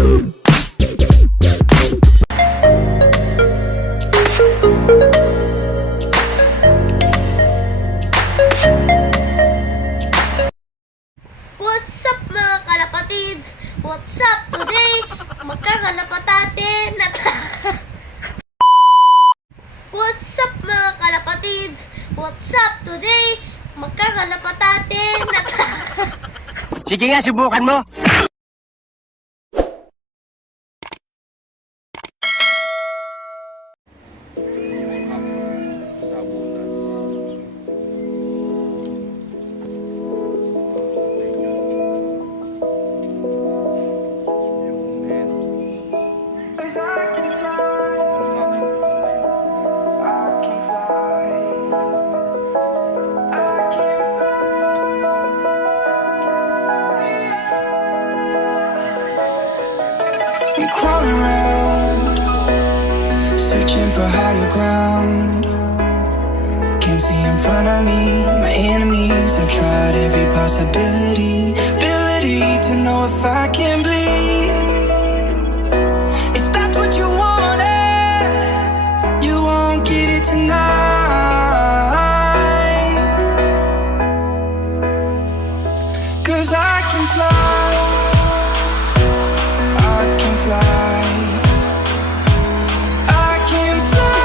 What's up mga kalapatids? What's up today? Magkakalapatate na What's up mga kalapatids? What's up today? Magkakalapatate na Sige nga, subukan mo. Crawling around, searching for higher ground. Can't see in front of me, my enemies. I've tried every possibility, ability to know if I can bleed. If that's what you wanted, you won't get it tonight. 'Cause I can fly, I can fly, I can fly,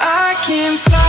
I can fly.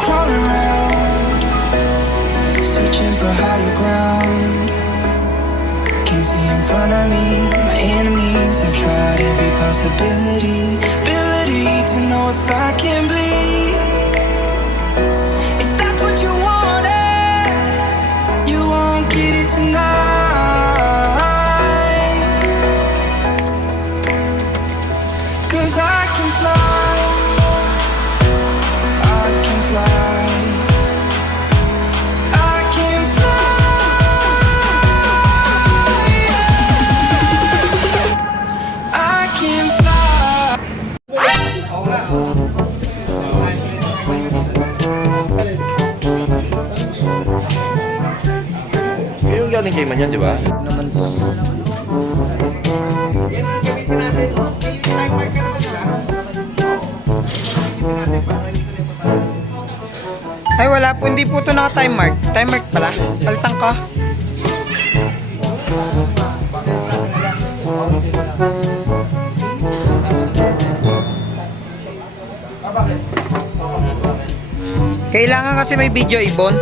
Crawling around, searching for higher ground. Can't see in front of me, my enemies. I've tried every possibility, ability to know if I can bleed. If that's what you wanted, you won't get it tonight. 'Cause I can fly, I can fly, I can fly, I can fly. Yung galing kay Man yan, di ba? Naman po. Ay, wala po. Hindi po ito naka-time mark. Time mark pala. Palitan ka. Kailangan kasi may video, Ibon.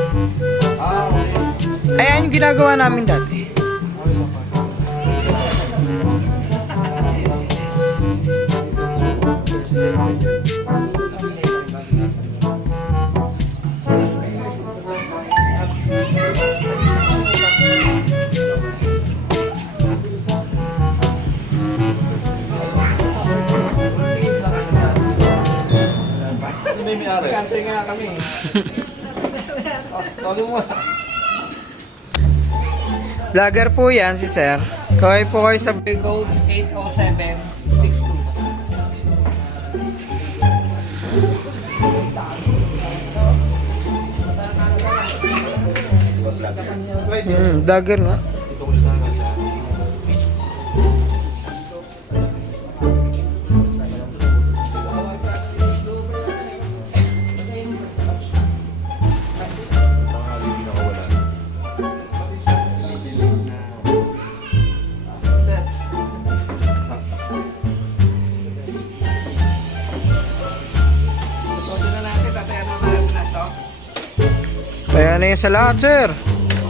Ayan yung ginagawa namin dati. Kante nga kami. Vlogger po yan si Sir. Kaway po kayo sa Go 80762. vlogger nga. Kaya na yun sa lahat, Sir.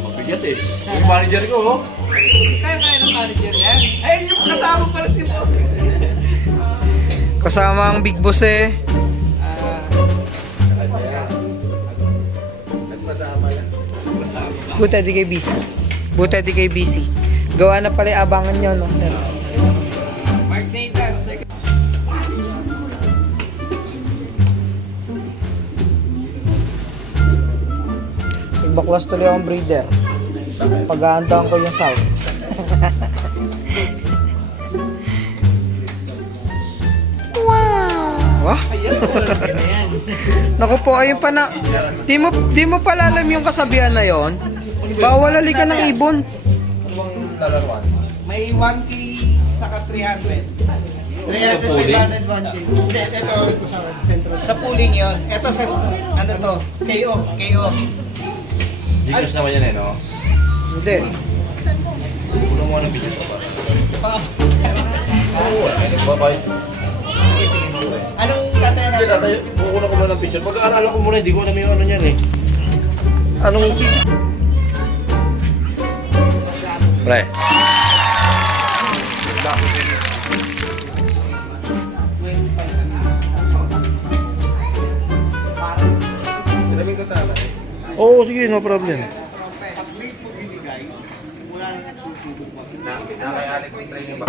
Mabigat eh. Yung manager ko, oh. Kaya ng manager yan. Ayun yung kasama pala si Bob. Kasama ang Big Boss eh. Buta di kay busy. Buta di kay busy. Gawa na pala yung abangan nyo, no? Sir. Mark Nathan. Second. Nagbaklas tuloy akong breeder. Paghahandaan ko yung south. Wah! Naku po, ayun pa na. Di mo pala alam yung kasabihan na yon. Bawal ka ng ibon. May 1K saka 300. 300, 500, 1K. Hindi, ito sa sentro. Sa pooling yun. Ito sa, ano to? KO. KO. Gcash naman yan eh, no? Hindi. Kulang mo ng video pa. Oo, bye-bye. Anong tataya Hindi, natin? tatay, kukunan ko muna ng picture. Pag-aaralan ko muna, hindi ko alam yung ano niyan eh. Anong... Pre. Oo, sige, no problem. Wala nang susunod mo. Nakayalik ko yung training ba?